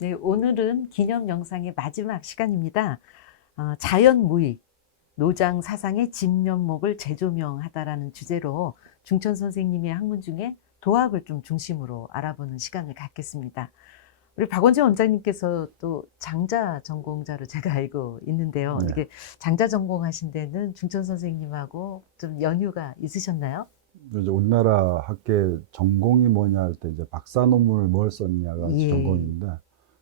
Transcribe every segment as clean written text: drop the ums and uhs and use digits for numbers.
네, 오늘은 기념 영상의 마지막 시간입니다. 자연무익, 노장 사상의 진면목을 재조명하다라는 주제로 중천 선생님의 학문 중에 도학을 좀 중심으로 알아보는 시간을 갖겠습니다. 우리 박원재 원장님께서 또 장자 전공자로 제가 알고 있는데요. 네. 이게 장자 전공하신 데는 중천 선생님하고 좀 연유가 있으셨나요? 이제 우리나라 학계 전공이 뭐냐 할 때 이제 박사 논문을 뭘 썼냐가 예. 전공인데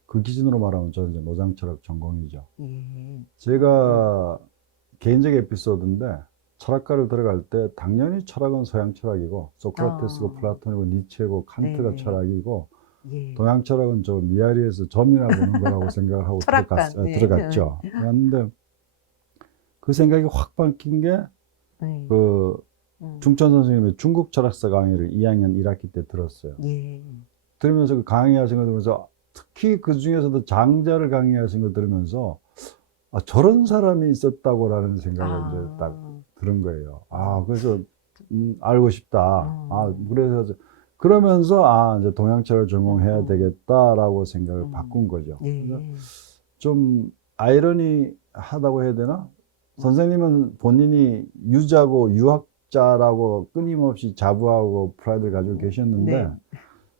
그 기준으로 말하면 저는 이제 노장철학 전공이죠. 예. 제가 개인적 에피소드인데 철학과를 들어갈 때 당연히 철학은 서양 철학이고 소크라테스고 플라톤이고 니체고 칸트가 네네. 철학이고 예. 동양 철학은 저 미아리에서 점이나 보는 거라고 생각을 하고 철학관, 네. 들어갔죠. 그런데 그 생각이 확 바뀐 게 네. 중천 선생님의 중국 철학사 강의를 2학년 1학기 때 들었어요. 예. 들으면서 그 강의하신 거 들으면서 특히 그 중에서도 장자를 강의하신 거 들으면서 저런 사람이 있었다고라는 생각을 이제 딱 들은 거예요. 그래서 알고 싶다. 그래서 그러면서 이제 동양철을 전공해야 되겠다라고 생각을 바꾼 거죠. 예. 그래서 좀 아이러니하다고 해야 되나? 선생님은 본인이 유자고 유학자라고 끊임없이 자부하고 프라이드를 가지고 계셨는데, 네.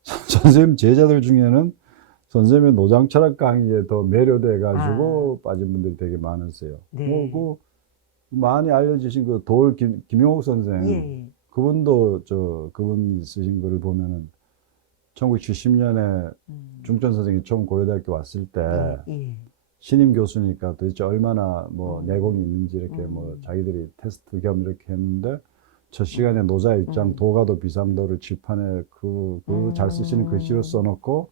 선생님 제자들 중에는 선생님의 노장철학 강의에 더 매료돼 가지고 빠진 분들이 되게 많으세요. 네. 그 많이 알려주신 그 돌 김용옥 선생, 예. 그분도 그분이 쓰신 거를 보면은 1970년에 중천 선생이 처음 고려대학교 왔을 때 예. 신임 교수니까 도대체 얼마나 뭐 내공이 있는지 이렇게 뭐 자기들이 테스트 겸 이렇게 했는데 첫 시간에 노자 일장 도가도 비상도를 칠판에 그 잘 쓰시는 글씨로 써놓고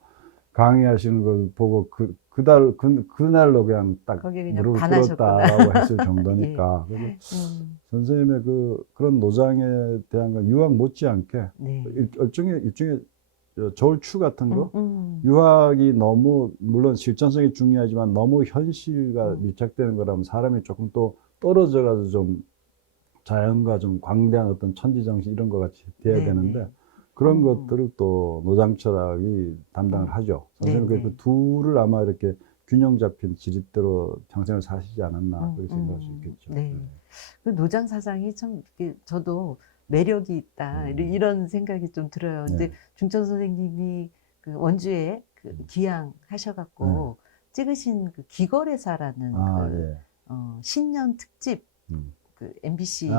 강의하시는 걸 보고 그날로 그냥 딱 무릎을 꿇었다라고 했을 정도니까. 예. 선생님의 그런 노장에 대한 건 유학 못지않게 네. 일종의 저울추 같은 거. 유학이 너무 물론 실천성이 중요하지만 너무 현실과 밀착되는 거라면 사람이 조금 또 떨어져 가지고 좀 자연과 좀 광대한 어떤 천지정신 이런 것 같이 돼야 되는데 그런 것들을 또 노장철학이 담당을 하죠. 선생님은 그 둘을 아마 이렇게 균형 잡힌 지렛대로 평생을 사시지 않았나 그렇게 생각할 수 있겠죠. 네. 그 노장 사상이 참 저도 매력이 있다 이런 생각이 좀 들어요. 근데 중천 선생님이 그 원주에 그 기양하셔갖고 찍으신 그 기거래사라는 신년 특집 그 MBC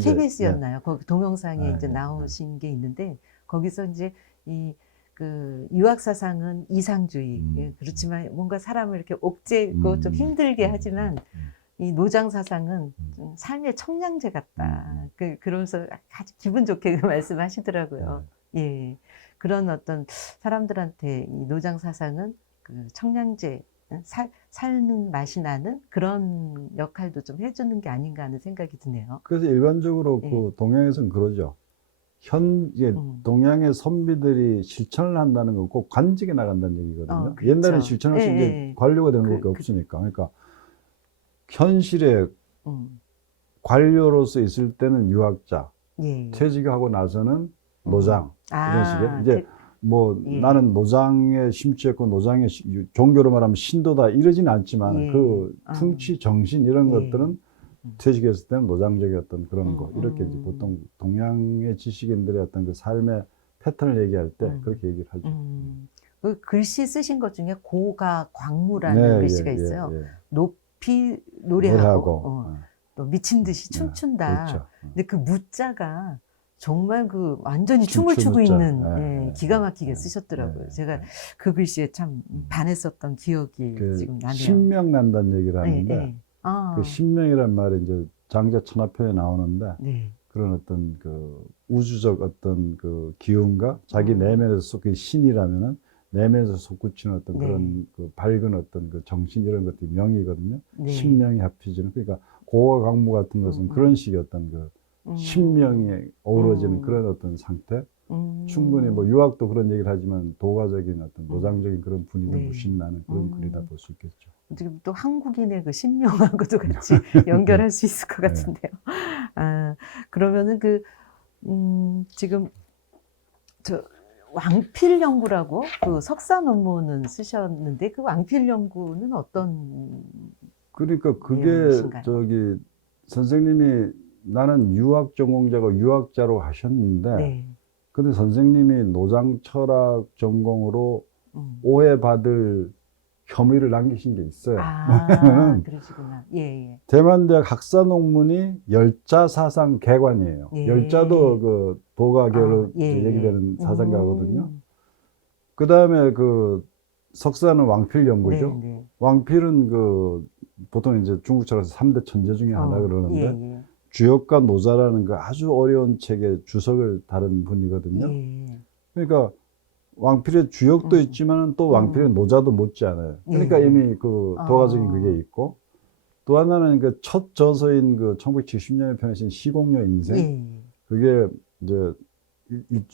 KBS였나요? 거기 동영상에 이제 나오신 게 있는데 거기서 이제 그 유학 사상은 이상주의 그렇지만 뭔가 사람을 이렇게 옥죄고 좀 힘들게 하지만 이 노장 사상은 좀 삶의 청량제 같다. 그러면서 아주 기분 좋게 그 말씀하시더라고요. 예, 그런 어떤 사람들한테 이 노장 사상은 그 청량제, 삶은 맛이 나는 그런 역할도 좀 해주는 게 아닌가 하는 생각이 드네요. 그래서 일반적으로 그 동양에서는 그러죠. 동양의 선비들이 실천을 한다는 건 꼭 관직에 나간다는 얘기거든요. 그렇죠. 옛날에 실천할 수 이제 관료가 되는 것밖에 없으니까. 그러니까 현실에 관료로서 있을 때는 유학자, 퇴직하고 나서는 노장 이런 식의 이제 나는 노장에 심취했고 노장의 종교로 말하면 신도다 이러지는 않지만 그 풍치 정신 이런 것들은 퇴직했을 때는 노장적인 어떤 그런 거 이렇게 이제 보통 동양의 지식인들의 어떤 그 삶의 패턴을 얘기할 때 그렇게 얘기를 하죠. 그 글씨 쓰신 것 중에 고가 광무라는 글씨가 있어요. 높이 노래하고 또 미친 듯이 춤춘다. 그렇죠. 근데 그 무자가 정말 그 완전히 춤을 추고 있는 기가 막히게 쓰셨더라고요. 제가 그 글씨에 참 반했었던 기억이 지금 나네요. 신명 난다는 얘기를 하는데 그 신명이란 말이 이제 장자 천하편에 나오는데 그런 어떤 그 우주적 어떤 그 기운과 자기 내면에서 그 신이라면은 내면에서 솟구치는 어떤 그런 그 밝은 어떤 그 정신 이런 것들이 명이거든요. 신명이 합해지는 그러니까 고와 강무 같은 것은 그런 식의 어떤 그 신명이 어우러지는 그런 어떤 상태. 충분히 뭐 유학도 그런 얘기를 하지만 도가적인 어떤 노장적인 그런 분위기가 물씬 나는 그런 글이다 볼 수 있겠죠. 지금 또 한국인의 그 신명하고도 같이 연결할 수 있을 것 같은데요. 그러면은 지금 왕필 연구라고 그 석사 논문은 쓰셨는데 그 왕필 연구는 어떤 그러니까 그게 내용이신가요? 저기 선생님이 나는 유학 전공자고 유학자로 하셨는데 네. 근데 선생님이 노장 철학 전공으로 음. 오해받을 혐의를 남기신 게 있어요. 아, 뭐냐면은 그러시구나. 예, 예. 대만대학 학사 논문이 열자 사상 개관이에요. 예. 열자도 그 도가계로 예, 예. 얘기되는 사상가거든요. 그 다음에 그 석사는 왕필 연구죠. 네, 네. 왕필은 그 보통 이제 중국 철학에서 3대 천재 중에 하나 그러는데 예, 예. 주역과 노자라는 그 아주 어려운 책의 주석을 다룬 분이거든요. 예. 그러니까 왕필의 주역도 있지만 또 왕필의 노자도 못지않아요. 그러니까 예. 이미 그 도가적인 그게 있고 또 하나는 그 첫 저서인 그 1970년에 펴내신 시공녀 인생 예. 그게 이제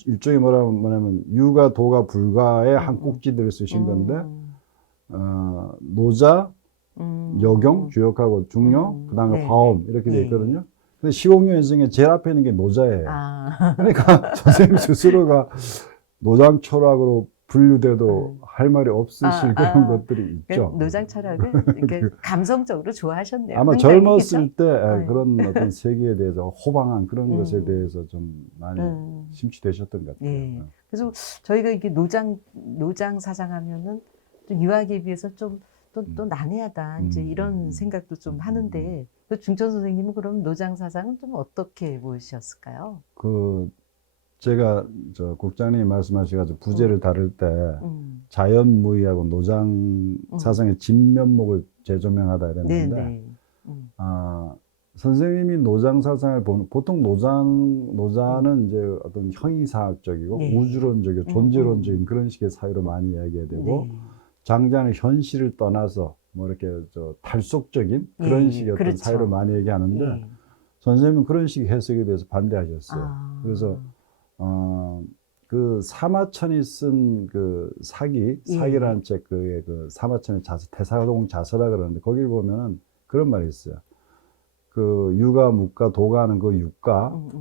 일종의 뭐냐면 유가 도가 불가의 한 꼭지들을 쓰신 건데 노자, 여경, 주역하고 중요, 그다음에 네, 화엄 네. 이렇게 돼 예. 있거든요. 근데 시공녀 인생에 제일 앞에 있는 게 노자예요. 아. 그러니까 선생님 스스로가 노장 철학으로 분류돼도 할 말이 없으실 그런 것들이 있죠. 노장 철학을 이렇게 감성적으로 좋아하셨네요. 아마 굉장히, 젊었을 그쵸? 때 그런 어떤 세계에 대해서 호방한 그런 것에 대해서 좀 많이 심취되셨던 것 같아요. 네. 그래서 저희가 이게 노장 사상하면은 또 유학에 비해서 좀 또 난해하다 이제 이런 생각도 좀 하는데 그 중천 선생님은 그럼 노장 사상은 좀 어떻게 보셨을까요? 그 제가 저 국장님이 말씀하셔가지고 부제를 다룰 때 자연무의하고 노장 사상의 진면목을 재조명하다 이랬는데 네, 네. 선생님이 노장 사상을 보는 보통 노자는 이제 어떤 형이사학적이고 네. 우주론적이고 존재론적인 그런 식의 사유로 많이 이야기해야 되고 네. 장자는 현실을 떠나서 뭐 이렇게 저 탈속적인 그런 식의 어떤 그렇죠. 사유로 많이 얘기하는데 선생님은 그런 식의 해석에 대해서 반대하셨어요. 그래서 그 사마천이 쓴 그 사기라는 책 그의 그 사마천의 태사동 자서라 그러는데 거기를 보면은 그런 말이 있어요. 그 유가, 묵가, 도가 하는 그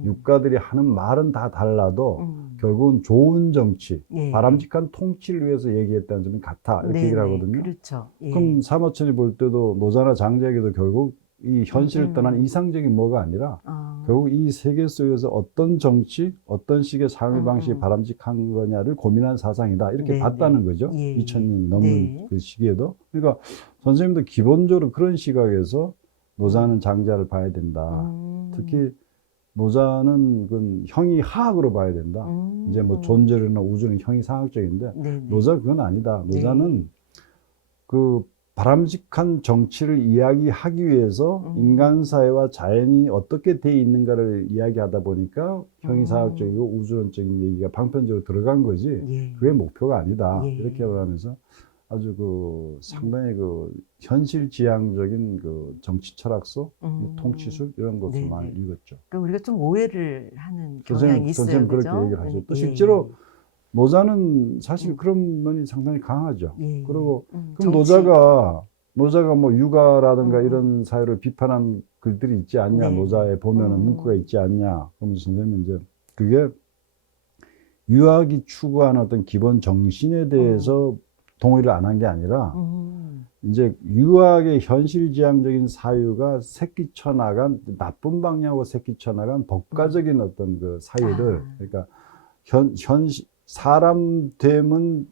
육가들이 하는 말은 다 달라도 결국은 좋은 정치, 바람직한 통치를 위해서 얘기했다는 점이 같아 이렇게 얘기를 하거든요. 그렇죠. 그럼 사마천이 볼 때도 노자나 장자에게도 결국 이 현실을 떠난 이상적인 뭐가 아니라 결국 이 세계 속에서 어떤 정치, 어떤 식의 삶의 방식이 바람직한 거냐를 고민한 사상이다 이렇게 봤다는 거죠. 2000년이 넘는 그 시기에도. 그러니까 선생님도 기본적으로 그런 시각에서 노자는 장자를 봐야 된다. 특히 노자는 그 형이 하학으로 봐야 된다. 이제 뭐 존재론이나 우주는 형이 사학적인데 노자 그건 아니다. 노자는 그 바람직한 정치를 이야기하기 위해서 인간 사회와 자연이 어떻게 돼 있는가를 이야기하다 보니까 형이사학적이고 우주론적인 얘기가 방편적으로 들어간 거지 그게 목표가 아니다 이렇게 말하면서 아주 그 상당히 그 현실지향적인 그 정치 철학서, 통치술 이런 것을 많이 읽었죠. 그러니까 우리가 좀 오해를 하는 경향이 있어요. 선생님 그렇게 얘기를 하죠. 또 실제로 노자는 사실 그런 면이 상당히 강하죠. 그리고 그럼 노자가 뭐 육아라든가 이런 사회를 비판한 글들이 있지 않냐? 노자에 보면은 문구가 있지 않냐? 그럼 선생님은 이제 그게 유학이 추구하는 어떤 기본 정신에 대해서 동의를 안 한 게 아니라 이제 유학의 현실지향적인 사유가 새끼쳐 나간 나쁜 방향으로 새끼쳐 나간 법가적인 어떤 그 사유들 그러니까 사람 됨은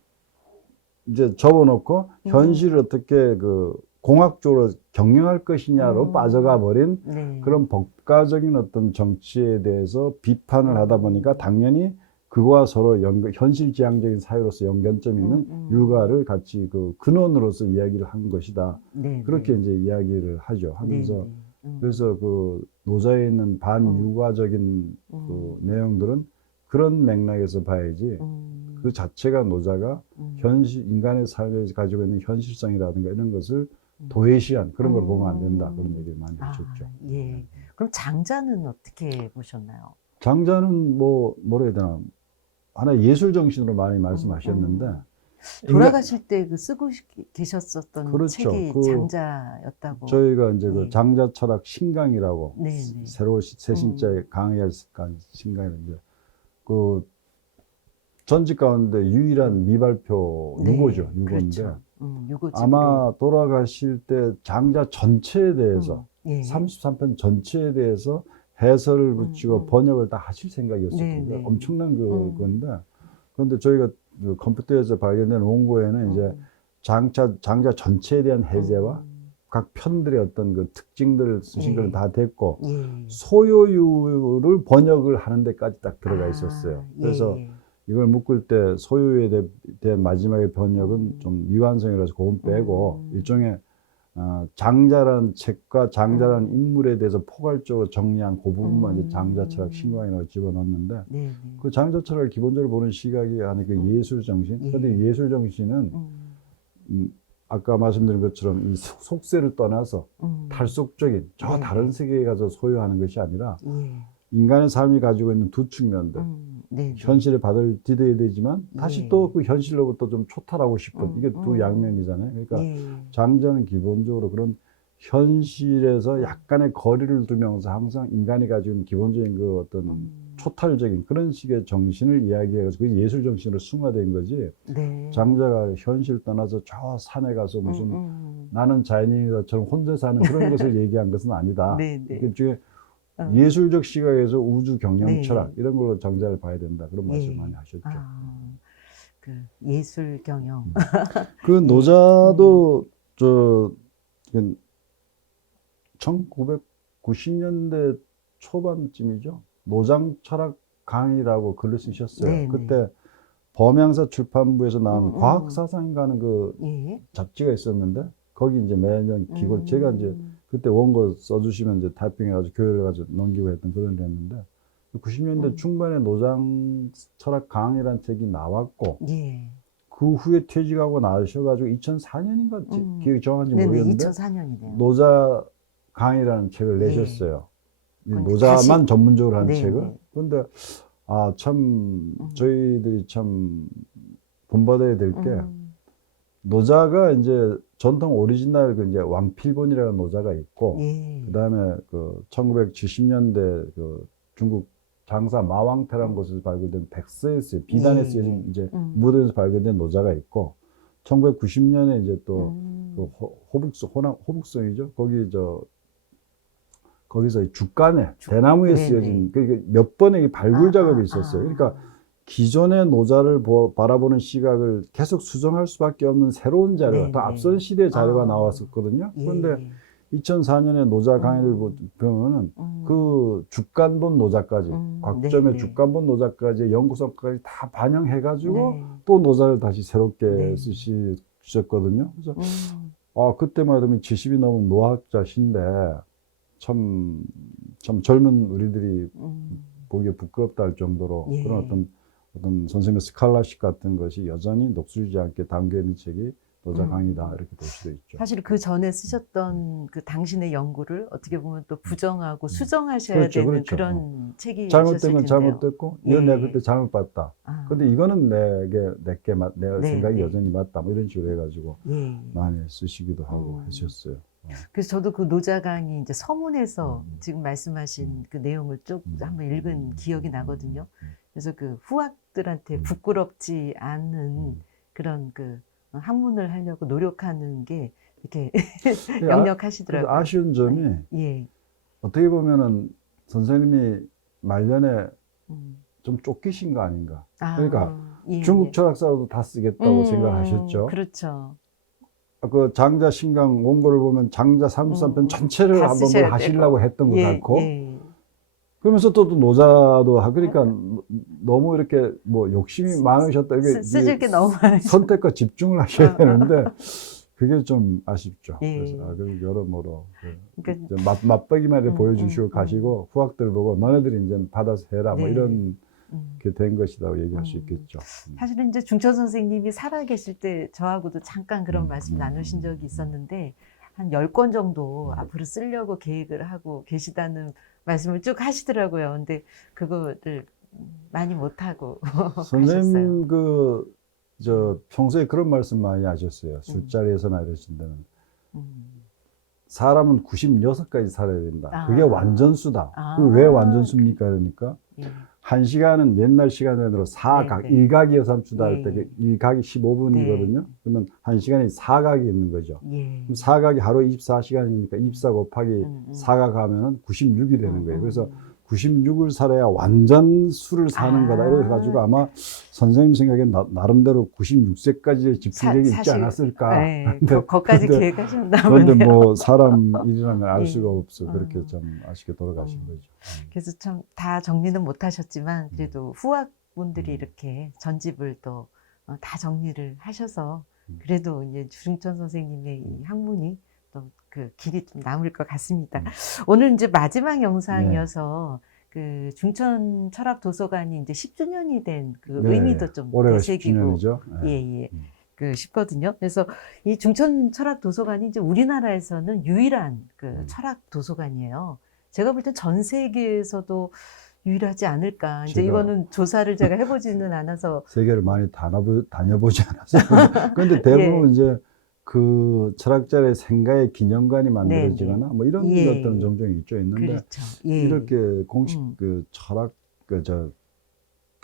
이제 접어놓고 현실을 어떻게 그 공학적으로 경영할 것이냐로 빠져가 버린 그런 법가적인 어떤 정치에 대해서 비판을 하다 보니까 당연히 그와 서로 현실지향적인 사유로서 연관점 있는 육아를 같이 그 근원으로서 이야기를 한 것이다. 그렇게 이제 이야기를 하죠. 하면서 그래서 그 노자에 있는 반육아적인 그 내용들은 그런 맥락에서 봐야지 그 자체가 노자가 인간의 삶에서 가지고 있는 현실성이라든가 이런 것을 도외시한 그런 걸 보면 안 된다. 그런 얘기를 많이 해줬죠. 그럼 장자는 어떻게 보셨나요? 장자는 뭐라 해야 되나 하나의 예술 정신으로 많이 말씀하셨는데 돌아가실 때 그 쓰고 계셨었던 그렇죠. 책이 그 장자였다고. 저희가 이제 그 장자 철학 신강이라고 새로 새 신자에 강의한 신강인데 그 전직 가운데 유일한 미발표 네, 유고죠. 유고인데 그렇죠. 유고집으로. 아마 돌아가실 때 장자 전체에 대해서 예. 33편 전체에 대해서 해설을 붙이고 번역을 다 하실 생각이었을 네, 겁니다. 네. 엄청난 건데 그런데 저희가 그 컴퓨터에서 발견된 원고에는 이제 장자 전체에 대한 해제와 각 편들의 어떤 그 특징들을 쓰신 건 다 됐고 예. 소요유를 번역을 하는 데까지 딱 들어가 있었어요. 예, 그래서 예. 이걸 묶을 때 소요에 대한 마지막의 번역은 좀 미완성이라서 그건 빼고 일종의 장자라는 책과 장자라는 인물에 대해서 포괄적으로 정리한 그 부분만 이제 장자철학 신광이라고 집어넣었는데 네, 네. 그 장자철학을 기본적으로 보는 시각이 아니 그 예술 정신. 예. 그런데 예술 정신은 아까 말씀드린 것처럼 이 속세를 떠나서 탈속적인 저 네, 다른 네. 세계에 가서 소유하는 것이 아니라 예. 인간의 삶이 가지고 있는 두 측면들. 네, 네. 현실에 받을 디뎌야 되지만 다시 예. 또 그 현실로부터 좀 초탈하고 싶은 이게 두 양면이잖아요. 그러니까 예. 장자는 기본적으로 그런 현실에서 약간의 거리를 두면서 항상 인간이 가지고 있는 기본적인 그 어떤 초탈적인 그런 식의 정신을 이야기해서 그 예술 정신으로 승화된 거지. 네. 장자가 현실 떠나서 저 산에 가서 무슨 나는 자연인이다처럼 혼자 사는 그런 것을 얘기한 것은 아니다. 네, 네. 그 중에 예술적 시각에서 우주 경영 네. 철학 이런 걸로 장자를 봐야 된다 그런 말씀 예. 많이 하셨죠. 그 예술 경영. 그 노자도 저 1990년대 초반쯤이죠. 노장 철학 강의라고 글을 쓰셨어요. 네, 그때 네. 범양사 출판부에서 나온 과학사상인가 하는 그 예. 잡지가 있었는데 거기 이제 매년 기고 제가 이제 그때 원고 써주시면 이제 타이핑해가지고 교열해가지고 넘기고 했던 그런 일 했는데 90년대 중반에 노장 철학 강의라는 책이 나왔고 예. 그 후에 퇴직하고 나셔가지고 2004년인가 기억이 정확한지 네네, 모르겠는데 2004년이네요. 노자 강의라는 책을 네. 내셨어요. 그런데 노자만 다시- 전문적으로 하는 네, 책을. 네. 그런데 참 저희들이 참 본받아야 될 게 노자가 이제 전통 오리지널 그 이제 왕필본이라는 노자가 있고 예. 그다음에 그 1970년대 그 중국 장사 마왕태라는 곳에서 발굴된 백서에 쓰여 비단에 예, 쓰여진 예. 이제 무덤에서 발견된 노자가 있고 1990년에 이제 또 그 호북성이죠. 거기 거기서 죽간에 대나무에 네네. 쓰여진 그러니까 몇 번의 발굴 작업이 있었어요. 그러니까 기존의 노자를 바라보는 시각을 계속 수정할 수밖에 없는 새로운 자료가 또 네네. 앞선 시대의 자료가 나왔었거든요. 그런데 예. 2004년에 노자 강의를 보면은 그 죽간본 노자까지 곽점의 네네. 죽간본 노자까지 연구성까지 다 반영해가지고 네. 또 노자를 다시 새롭게 네. 쓰셨거든요. 그래서 그때만 해도 70이 넘은 노학자신데 참 젊은 우리들이 보기에 부끄럽다 할 정도로 예. 그런 어떤 선생님의 스칼라십 같은 것이 여전히 녹슬지 않게 담겨 있는 책이 노자 강의다 이렇게 볼 수도 있죠. 사실 그 전에 쓰셨던 그 당신의 연구를 어떻게 보면 또 부정하고 수정하셔야 그렇죠, 되는 그렇죠. 그런 책이 잘못된 건 잘못됐고 이건 예. 내가 그때 잘못 봤다. 근데 이거는 내 네, 생각이 네. 여전히 맞다. 뭐 이런 식으로 해가지고 예. 많이 쓰시기도 하고 하셨어요. 그래서 저도 그 노자 강의 이제 서문에서 지금 말씀하신 그 내용을 쭉 한번 읽은 기억이 나거든요. 그래서 그 후학들한테 부끄럽지 않은 그런 그 학문을 하려고 노력하는 게 이렇게 역력하시더라고요. 그래서 아쉬운 점이 예. 어떻게 보면은 선생님이 말년에 좀 쫓기신 거 아닌가. 그러니까 예, 중국 예. 철학사로도 다 쓰겠다고 생각하셨죠. 그렇죠. 그 장자 신강 원고를 보면 장자 33편 전체를 다 한번 쓰셔야 하시려고 되고. 했던 것 예, 같고 예. 그러면서 또 노자도 하고 그러니까 너무 이렇게 뭐 욕심이 많으셨다. 이게 쓰실 게 너무 많으죠. 선택과 집중을 하셔야 되는데 그게 좀 아쉽죠. 예. 그래서 그래서 여러모로 그러니까 맛보기만 이렇게 보여주시고 가시고 후학들 보고 너네들이 이제 받아서 해라 뭐 네. 이런 게 된 것이라고 얘기할 수 있겠죠. 사실은 이제 중천 선생님이 살아계실 때 저하고도 잠깐 그런 말씀 나누신 적이 있었는데 한 10권 정도 앞으로 쓰려고 계획을 하고 계시다는 말씀을 쭉 하시더라고요. 근데 그거를 많이 못하고 가셨어요. 선생님 평소에 그런 말씀 많이 하셨어요. 술자리에서나 이러신 데는 사람은 96까지 살아야 된다. 아. 그게 완전수다. 아. 그게 왜 완전수입니까? 그러니까 예. 1시간은 옛날 시간으로 4각, 네. 1각이어 삼수다 할 예. 때 1각이 15분이거든요. 네. 그러면 1시간이 4각이 있는 거죠. 예. 그럼 4각이 하루 24시간이니까 24 곱하기 4각 하면은 96이 되는 거예요. 그래서 96을 살아야 완전 수를 사는 거다. 이래가지고 아마 선생님 생각엔 나름대로 96세까지의 집중력이 있지 않았을까. 네, 거기까지 계획하셨나 그런데 보네요. 뭐 사람 일이라면 알 예. 수가 없어. 그렇게 참 아쉽게 돌아가신 거죠. 그래서 참 다 정리는 못 하셨지만 그래도 후학분들이 이렇게 전집을 또 다 정리를 하셔서 그래도 이제 주승천 선생님의 이 학문이 또 그 길이 좀 남을 것 같습니다. 오늘 이제 마지막 영상이어서 그 중천 철학 도서관이 이제 10주년이 된 그 네. 의미도 좀 올해가 되새기고 10주년이죠. 예. 그 싶거든요. 그래서 이 중천 철학 도서관이 이제 우리나라에서는 유일한 그 철학 도서관이에요. 제가 볼 땐 전 세계에서도 유일하지 않을까. 이제 이거는 조사를 제가 해보지는 않아서 세계를 많이 다녀보지 않았어요. 그런데 대부분 예. 이제 그 철학자의 생가의 기념관이 만들어지거나 뭐 이런 것들은 종종 있는데 그렇죠. 예. 이렇게 공식 그 철학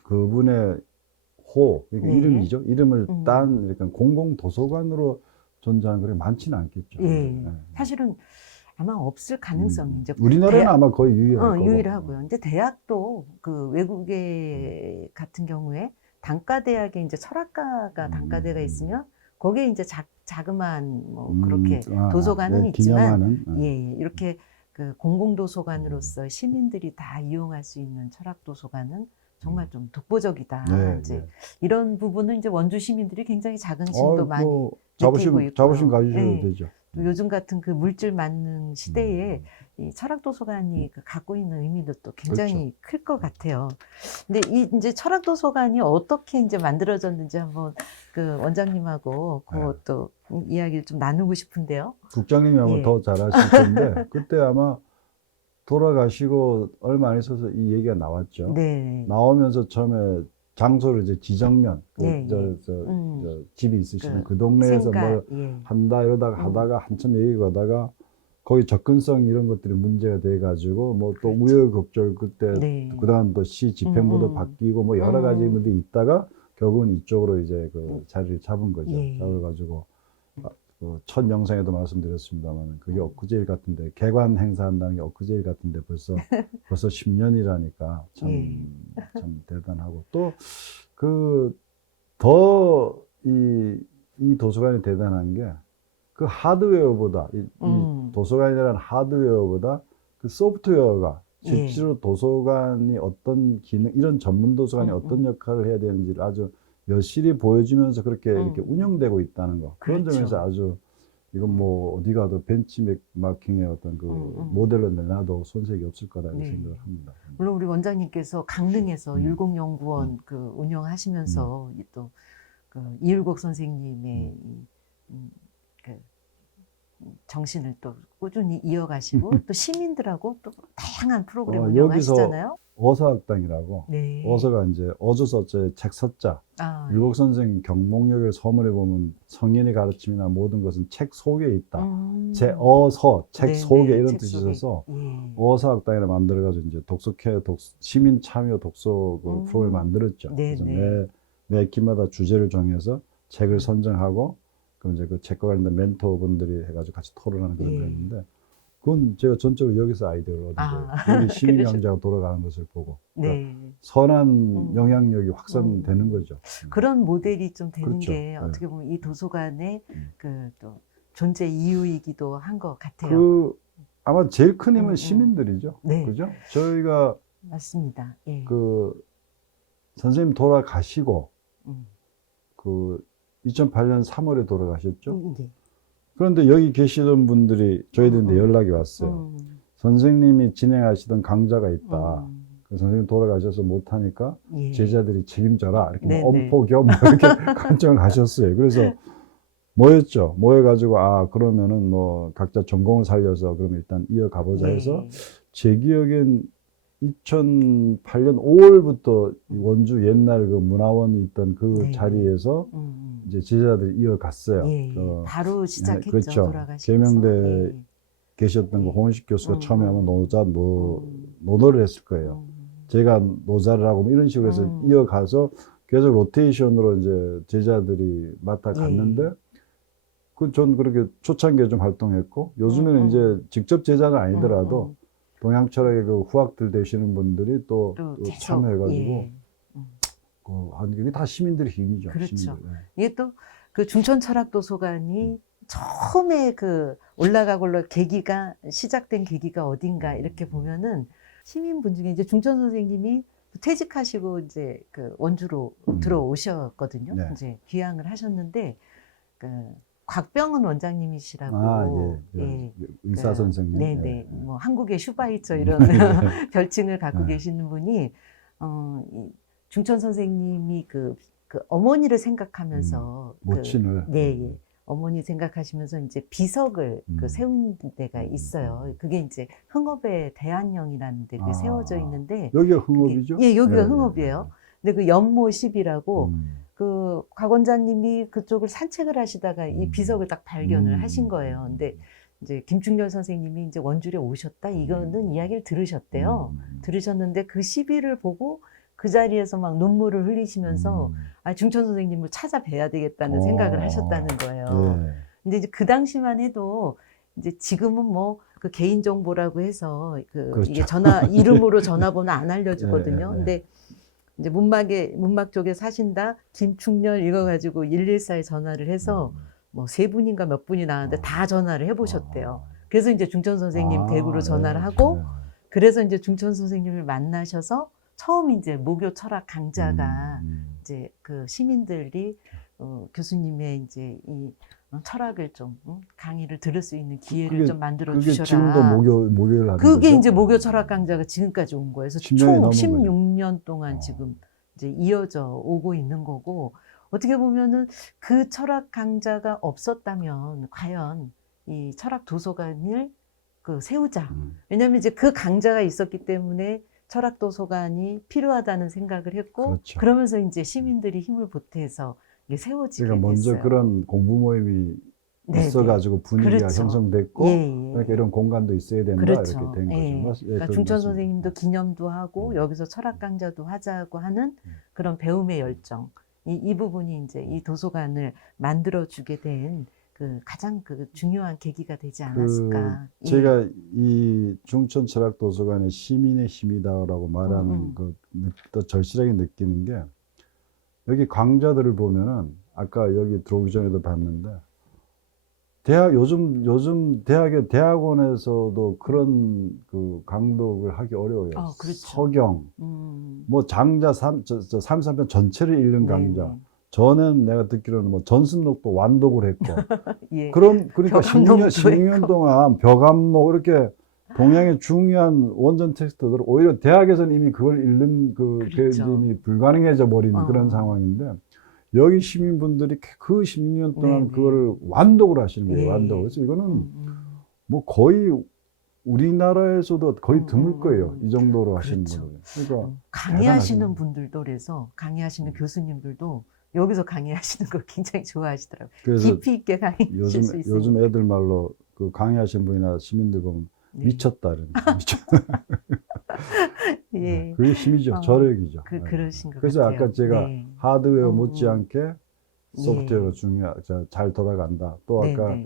그분의 호 그러니까 이름이죠. 이름을 딴 이렇게 공공 도서관으로 존재하는 그게 많지는 않겠죠. 예. 사실은 아마 없을 가능성이 이제 우리나라는 아마 거의 유일할 거고. 유일하고요. 근데 대학도 그 외국에 같은 경우에 단과대학에 이제 철학과가 단과대가 있으면 거기에 이제 자그마한 뭐 그렇게 도서관은 있지만 예, 이렇게 그 공공도서관으로서 시민들이 다 이용할 수 있는 철학도서관은 정말 좀 독보적이다. 이제 이런 부분은 이제 원주 시민들이 굉장히 자긍심도 많이 느끼고 있고 자부심 가지셔도 되죠. 또 요즘 같은 그 물질 많는 시대에 이 철학도서관이 그 갖고 있는 의미도 또 굉장히 클 것 같아요. 근데 이 이제 철학도서관이 어떻게 이제 만들어졌는지 한번 그 원장님하고 그것도 이야기를 좀 나누고 싶은데요. 국장님이 아마 더 잘하실 텐데 그때 아마 돌아가시고 얼마 안 있어서 이 얘기가 나왔죠. 네. 나오면서 처음에 장소를 이제 지정면 집이 있으시는 그 동네에서 뭘 한다 이러다가 하다가 한참 얘기가 하다가 거기 접근성 이런 것들이 문제가 돼 가지고 뭐 또 우여곡절 그때 그다음 또 시 집행부도 바뀌고 뭐 여러 가지 일들이 있다가 결국은 이쪽으로 이제 그 자리를 잡은 거죠. 잡아가지고 그 첫 영상에도 말씀드렸습니다만 그게 엊그제일 같은데 개관 행사한다는 게 엊그제일 같은데 벌써 10년이라니까 참 대단하고 또 그 더 이 도서관이 대단한 게 그 하드웨어보다 이 도서관이라는 하드웨어보다 그 소프트웨어가 실제로 도서관이 어떤 기능 이런 전문 도서관이 어떤 역할을 해야 되는지를 아주 여실히 보여주면서 그렇게 이렇게 운영되고 있다는 거. 그런 점에서 아주 이건 뭐 어디 가도 벤치마킹의 어떤 그 모델로 내놔도 손색이 없을 거라고 생각을 합니다. 물론 우리 원장님께서 강릉에서 율곡연구원 그 운영하시면서 또 그 이율곡 선생님의 그 정신을 또 꾸준히 이어가시고 또 시민들하고 또 다양한 프로그램 운영하시잖아요. 어서학당이라고 어서가 이제 어조서자의 책 서자 율곡 선생님 경목역을 서문에 보면 성인의 가르침이나 모든 것은 책 속에 있다. 제 어서 책 속에 이런 뜻이 있어서 어서학당이라 만들어가지고 이제 시민 참여 독서 그 프로그램을 만들었죠. 그래서 매 기마다 주제를 정해서 책을 선정하고 그럼 이제 그 책과 관련된 멘토분들이 해가지고 같이 토론하는 그런 거 있는데 그건 제가 전적으로 여기서 아이디어를 얻은 거예요. 여기 시민 경제가 돌아가는 것을 보고 그러니까 선한 영향력이 확산되는 거죠. 그런 모델이 좀 되는 게 어떻게 보면 이 도서관의 그 또 존재 이유이기도 한 것 같아요. 그 아마 제일 큰 힘은 시민들이죠. 그죠? 저희가 맞습니다. 그 선생님 돌아가시고 그 2008년 3월에 돌아가셨죠. 그런데 여기 계시던 분들이 저희들한테 연락이 왔어요. 선생님이 진행하시던 강좌가 있다. 선생님 돌아가셔서 못하니까 제자들이 책임져라. 이렇게 엄포겸 이렇게 간청을 하셨어요. 그래서 모였죠. 모여가지고 그러면은 뭐 각자 전공을 살려서 그럼 일단 이어가보자 해서 제 기억엔 2008년 5월부터 원주 옛날 그 문화원이 있던 그 자리에서 이제 제자들이 이어갔어요. 바로 시작했죠. 그렇죠. 돌아가시면서. 계명대 계셨던 그 홍은식 교수가 처음에 아마 노노를 했을 거예요. 음. 제가 노자를 하고 뭐 이런 식으로 해서 이어가서 계속 로테이션으로 이제 제자들이 맡아갔는데 전 그렇게 초창기에 좀 활동했고 요즘에는 이제 직접 제자는 아니더라도 동양 철학의 그 후학들 되시는 분들이 또 참여해가지고 이게 다 시민들의 힘이죠. 그렇죠. 시민들. 이게 또 그 중천철학도서관이 처음에 그 올라가고 계기가 시작된 계기가 어딘가 이렇게 보면은 시민분 중에 이제 중천 선생님이 퇴직하시고 이제 그 원주로 들어오셨거든요. 네. 이제 귀향을 하셨는데 그 곽병은 원장님이시라고 의사 선생님. 네네 뭐 한국의 슈바이처 이런 별칭을 갖고 계시는 분이 이 중천 선생님이 그 어머니를 생각하면서 모친을 어머니 생각하시면서 이제 비석을 세운 데가 있어요. 그게 이제 흥업의 대안령이라는 데 세워져 있는데 여기가 흥업이죠? 여기가 흥업이에요. 근데 그 연모십이라고 그 곽 원장님이 그쪽을 산책을 하시다가 이 비석을 딱 발견을 하신 거예요. 근데 이제 김충렬 선생님이 이제 원주에 오셨다 이거는 이야기를 들으셨대요. 들으셨는데 그 시비를 보고 그 자리에서 막 눈물을 흘리시면서 중천 선생님을 찾아뵈야 되겠다는 생각을 하셨다는 거예요. 근데 이제 그 당시만 해도 이제 지금은 뭐 그 개인정보라고 해서 이게 이름으로 전화번호 안 알려주거든요. 근데 이제 문막 쪽에 사신다 김충렬 이거 가지고 114에 전화를 해서 뭐 3분인가 몇 분이 나왔는데 다 전화를 해보셨대요. 그래서 이제 중천 선생님 댁으로 전화를 하고 그래서 이제 중천 선생님을 만나셔서 처음 이제 모교 철학 강좌가 이제 그 시민들이 교수님의 이제 이 철학을 좀 강의를 들을 수 있는 기회를 좀 만들어 주셔라. 지금도 모교를 하는 그게 거죠? 이제 모교 철학 강좌가 지금까지 온 거예요. 그래서 16년 동안 지금 이제 이어져 오고 있는 거고 어떻게 보면은 그 철학 강좌가 없었다면 과연 이 철학 도서관을 세우자. 왜냐하면 이제 그 강좌가 있었기 때문에 철학 도서관이 필요하다는 생각을 했고 그렇죠. 그러면서 이제 시민들이 힘을 보태서 이게 세워지게 그러니까 먼저 됐어요. 그런 공부 모임이 있어가지고 분위기가 형성됐고 그러니까 이런 공간도 있어야 된다 이렇게 된 거죠. 그러니까 중천 선생님도 기념도 하고 여기서 철학 강좌도 하자고 하는 그런 배움의 열정 이 부분이 이제 이 도서관을 만들어주게 된 가장 중요한 계기가 되지 않았을까. 제가 이 중천철학도서관의 시민의 힘이다라고 말하는 또 절실하게 느끼는 게 여기 강좌들을 보면은 아까 여기 들어오기 전에도 봤는데 요즘 대학원에서도 그런 강독을 하기 어려워요. 그렇죠. 서경, 뭐 장자 3편 전체를 읽는 강좌. 저는 내가 듣기로는 뭐 전승록도 완독을 했고. 그러니까 16년 동안 벼감록 이렇게 동양의 중요한 원전 텍스트들을 오히려 대학에서는 이미 그걸 읽는 이미 불가능해져 버린 그런 상황인데 여기 시민분들이 그 16년 동안 그거를 완독을 하시는 거예요. 완독. 그래서 이거는 뭐 거의 우리나라에서도 거의 드물 거예요. 이 정도로 하시는 분들. 그러니까 강의하시는 분들도 그래서 강의하시는 교수님들도 여기서 강의하시는 거 굉장히 좋아하시더라고요. 깊이 있게 강의하실 수 있어요. 요즘 애들 말로 강의하시는 분이나 시민들 보면 미쳤다 이러는 그게 힘이죠. 저력이죠. 그러신 것 그래서 같아요. 아까 제가 하드웨어 못지않게 소프트웨어가 잘 돌아간다. 또 아까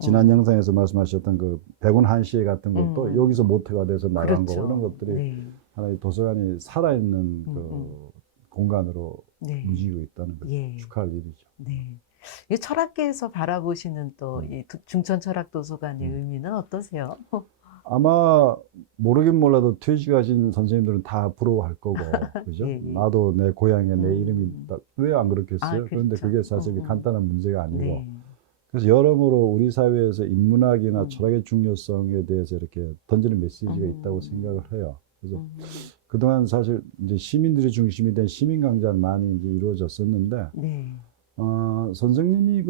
지난 영상에서 말씀하셨던 그 백운 한시회 같은 것도 여기서 모태가 돼서 나간 거고 이런 것들이 하나의 도서관이 살아있는 공간으로 움직이고 있다는 거죠. 축하할 일이죠. 이 철학계에서 바라보시는 또 이 중천철학도서관의 의미는 어떠세요? 아마 모르긴 몰라도 퇴직하신 선생님들은 다 부러워할 거고, 그죠? 나도 내 고향에 내 이름이 있다. 왜 안 그렇겠어요? 그런데 그게 사실 간단한 문제가 아니고. 그래서 여러모로 우리 사회에서 인문학이나 철학의 중요성에 대해서 이렇게 던지는 메시지가 있다고 생각을 해요. 그래서 그동안 사실 이제 시민들이 중심이 된 시민 강좌는 많이 이제 이루어졌었는데, 선생님이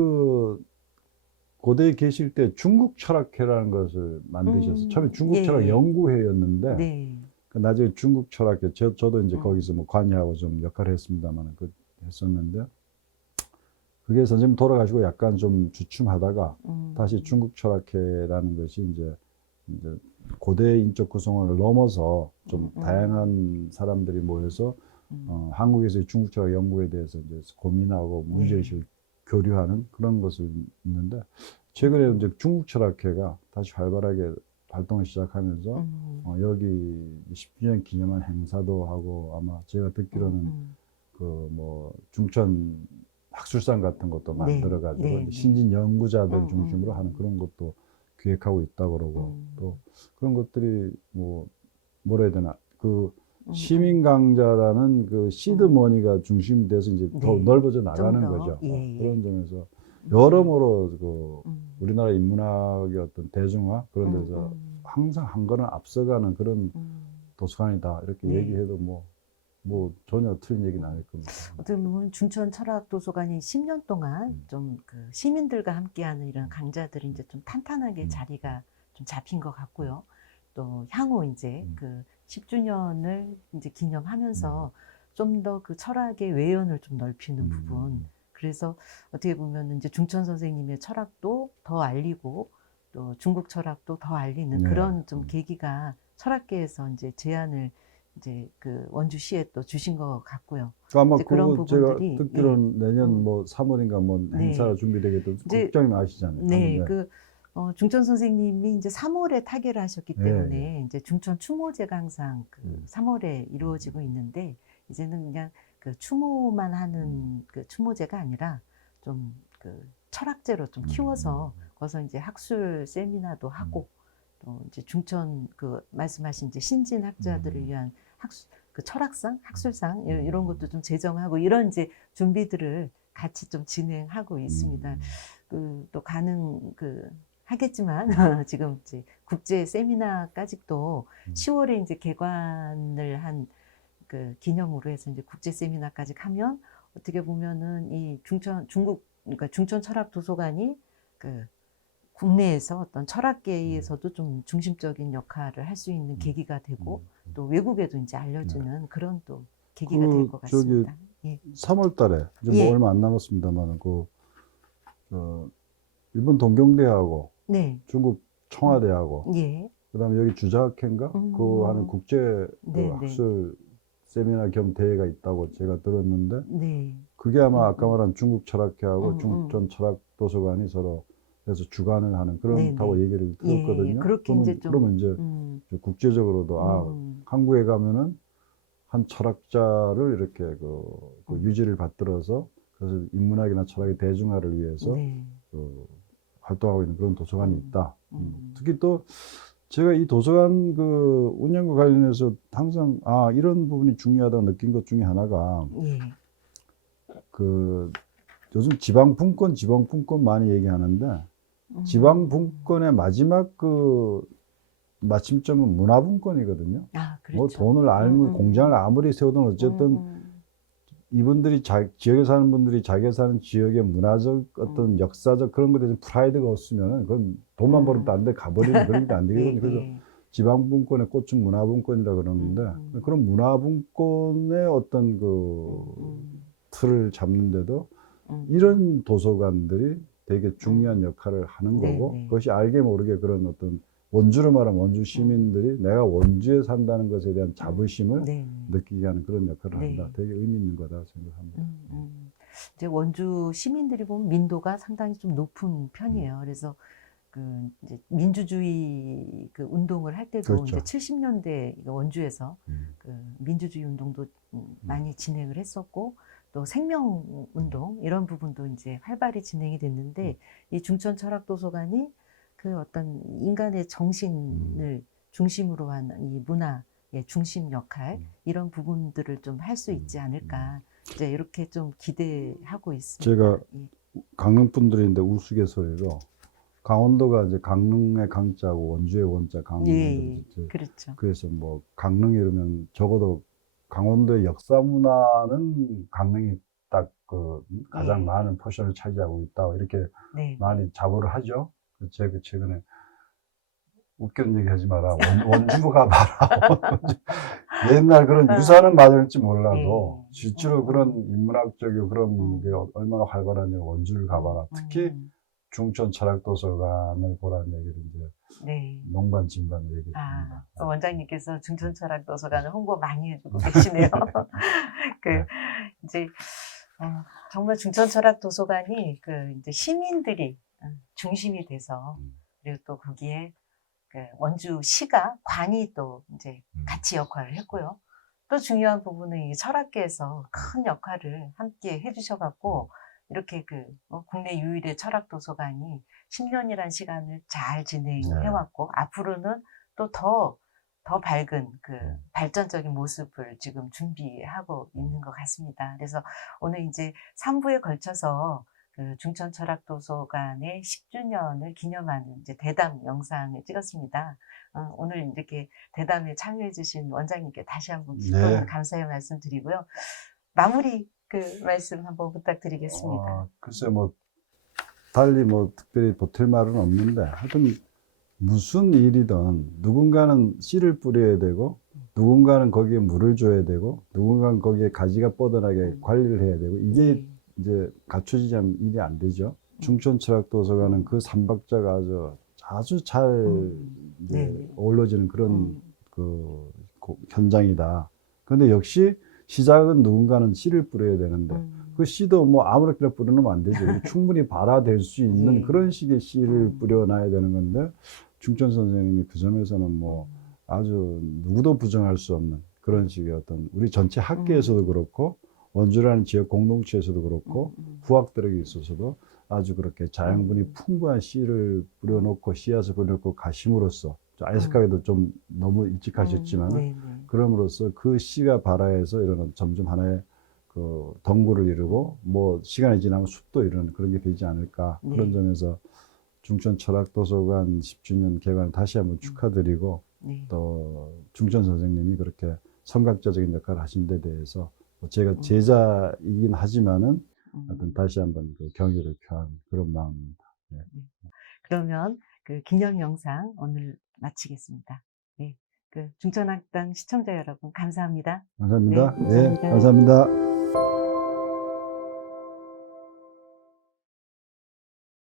고대에 계실 때 중국 철학회라는 것을 만드셨어요. 처음에 중국 철학 연구회였는데, 나중에 중국 철학회, 저도 이제 거기서 뭐 관여하고 좀 역할을 했습니다만, 했었는데, 그게 선생님 돌아가시고 약간 좀 주춤하다가 다시 중국 철학회라는 것이 이제 이제 고대 인적 구성원을 넘어서 좀 다양한 사람들이 모여서 한국에서의 중국 철학 연구에 대해서 이제 고민하고 문제의식을 교류하는 그런 것을 있는데, 최근에 이제 중국 철학회가 다시 활발하게 활동을 시작하면서 여기 10주년 기념한 행사도 하고, 아마 제가 듣기로는 그 뭐 중천 학술상 같은 것도 만들어 가지고 신진 연구자들 중심으로 하는 그런 것도 기획하고 있다고 그러고, 또 그런 것들이 뭐 뭐라 해야 되나, 그 시민 강자라는 그 시드 머니가 중심이 돼서 이제 더 넓어져 나가는 거죠. 그런 점에서 여러모로 그 우리나라 인문학의 어떤 대중화 그런 데서 항상 한 걸음 앞서가는 그런 도서관이다, 이렇게 얘기해도 뭐 전혀 틀린 얘기는 아닐 겁니다. 어떻게 보면 중천 철학 도서관이 10년 동안 좀 그 시민들과 함께하는 이런 강좌들이 이제 좀 탄탄하게 자리가 좀 잡힌 것 같고요. 또 향후 이제 그 10주년을 이제 기념하면서 좀 더 그 철학의 외연을 좀 넓히는 부분. 그래서 어떻게 보면 이제 중천 선생님의 철학도 더 알리고 또 중국 철학도 더 알리는 그런 좀 계기가 철학계에서 이제 제안을 이제 그 원주시에 또 주신 것 같고요. 아마 그런 그거 제가 부분들이 듣기로는 내년 뭐 3월인가 뭐 행사가 준비되겠던 국장님 아시잖아요. 네, 그 중천 선생님이 이제 3월에 타계를 하셨기 때문에 이제 중천 추모제가 항상 그 3월에 이루어지고 있는데, 이제는 그냥 그 추모만 하는 그 추모제가 아니라 좀 그 철학제로 좀 키워서 거기서 이제 학술 세미나도 하고, 또 이제 중천 그 말씀하신 이제 신진 학자들을 위한 그 철학상, 학술상 이런 것도 좀 제정하고, 이런 이제 준비들을 같이 좀 진행하고 있습니다. 그 또 하겠지만 지금 이제 국제 세미나까지도 10월에 이제 개관을 한 그 기념으로 해서 이제 국제 세미나까지 하면, 어떻게 보면은 이 그러니까 중천 철학 도서관이 그 국내에서 어떤 철학계에서도 좀 중심적인 역할을 할 수 있는 계기가 되고, 또 외국에도 이제 알려주는 그런 또 계기가 될 것 같습니다. 3월 달에 이제 뭐 얼마 안 남았습니다만, 일본 동경대하고 중국 청와대하고 그다음에 여기 주자학회인가 그 하는 국제 학술 세미나 겸 대회가 있다고 제가 들었는데, 그게 아마 아까 말한 중국 철학회하고 중천 철학 도서관이 서로 그래서 주관을 하는 그렇다고 얘기를 들었거든요. 그러면 이제 국제적으로도 한국에 가면은 한 철학자를 이렇게 그 유지를 받들어서, 그래서 인문학이나 철학의 대중화를 위해서 그 활동하고 있는 그런 도서관이 있다. 특히 또 제가 이 도서관 그 운영과 관련해서 항상 이런 부분이 중요하다고 느낀 것 중에 하나가, 그 요즘 지방분권 많이 얘기하는데, 지방분권의 마지막 그 마침점은 문화분권이거든요. 그렇죠. 뭐 돈을 알면 공장을 아무리 세우든 어쨌든 이분들이 지역에 사는 분들이 자기가 사는 지역의 문화적 어떤 역사적 그런 것에 대해서 프라이드가 없으면은 그건 돈만 벌어도 안 돼 가버리는 그런 게 안 되거든요. 그래서 지방분권의 꽃은 문화분권이라 그러는데, 그런 문화분권의 어떤 그 틀을 잡는데도 이런 도서관들이 되게 중요한 역할을 하는 거고, 그것이 알게 모르게 그런 어떤 원주로 말하면 원주 시민들이 내가 원주에 산다는 것에 대한 자부심을 느끼게 하는 그런 역할을 한다. 되게 의미 있는 거다 생각합니다. 이제 원주 시민들이 보면 민도가 상당히 좀 높은 편이에요. 그래서 그 이제 민주주의 그 운동을 할 때도 이제 70년대 원주에서 그 민주주의 운동도 많이 진행을 했었고, 또 생명운동 이런 부분도 이제 활발히 진행이 됐는데, 이 중천 철학도서관이 그 어떤 인간의 정신을 중심으로 한 이 문화의 중심 역할, 이런 부분들을 좀 할 수 있지 않을까, 이제 이렇게 좀 기대하고 있습니다. 제가 강릉 분들인데 우스갯소리로 강원도가 이제 강릉의 강자고 원주의 원자 강릉. 그렇죠. 그래서 뭐 강릉 이러면 적어도 강원도의 역사 문화는 강릉이 딱 그 가장 많은 포션을 차지하고 있다, 이렇게 많이 자부를 하죠. 제가 최근에 웃기는 얘기 하지 마라, 원주가 봐라. 옛날 그런 유산은 맞을지 몰라도 실제로 그런 인문학적이고 그런 게 얼마나 활발하냐, 원주를 가봐라. 특히 중천 철학도서관을 보라는 얘기를 이제 네. 농반 진반을 얘기했습니다. 원장님께서 중천철학도서관을 홍보 많이 해주고 계시네요. 그 이제 정말 중천철학도서관이 그 이제 시민들이 중심이 돼서 그리고 또 거기에 그 원주시가 관이 또 이제 같이 역할을 했고요. 또 중요한 부분은 이 철학계에서 큰 역할을 함께 해주셔갖고 이렇게 그 국내 유일의 철학도서관이 10년이란 시간을 잘 진행해왔고 앞으로는 또 더 밝은 그 발전적인 모습을 지금 준비하고 있는 것 같습니다. 그래서 오늘 이제 3부에 걸쳐서 그 중천철학도서관의 10주년을 기념하는 이제 대담 영상을 찍었습니다. 오늘 이렇게 대담에 참여해주신 원장님께 다시 한번 기쁜 감사의 말씀 드리고요. 마무리 그 말씀 한번 부탁드리겠습니다. 글쎄 뭐 달리 뭐 특별히 보탤 말은 없는데 하여튼 무슨 일이든 누군가는 씨를 뿌려야 되고 누군가는 거기에 물을 줘야 되고 누군가는 거기에 가지가 뻗어나게 관리를 해야 되고 이게 이제 갖춰지지 않으면 일이 안 되죠. 중천철학도서관은 그 삼박자가 아주 잘 이제 어우러지는 그런 그 현장이다. 그런데 역시 시작은 누군가는 씨를 뿌려야 되는데 그 씨도 뭐 아무렇게나 뿌려놓으면 안 되죠. 충분히 발화될 수 있는 그런 식의 씨를 뿌려놔야 되는 건데 중천 선생님이 그 점에서는 뭐 아주 누구도 부정할 수 없는 그런 식의 어떤 우리 전체 학계에서도 그렇고 원주라는 지역 공동체에서도 그렇고 후학들에게 있어서도 아주 그렇게 자양분이 풍부한 씨를 뿌려놓고 씨앗을 뿌려놓고 가심으로써 아이스카게도 좀 너무 일찍 하셨지만 그럼으로써 그 씨가 발화해서 이런 점점 하나의 그 덩굴을 이루고 뭐 시간이 지나면 숲도 이루는 그런 게 되지 않을까 그런 점에서 중천 철학도서관 10주년 개관을 다시 한번 축하드리고 또 중천 선생님이 그렇게 선각자적인 역할을 하신 데 대해서 제가 제자이긴 하지만은 하여튼 다시 한번 그 경의를 표한 그런 마음입니다. 네. 그러면 그 기념 영상 오늘 마치겠습니다. 네. 그 중천학당 시청자 여러분 감사합니다. 감사합니다. 네, 감사합니다. 감사합니다.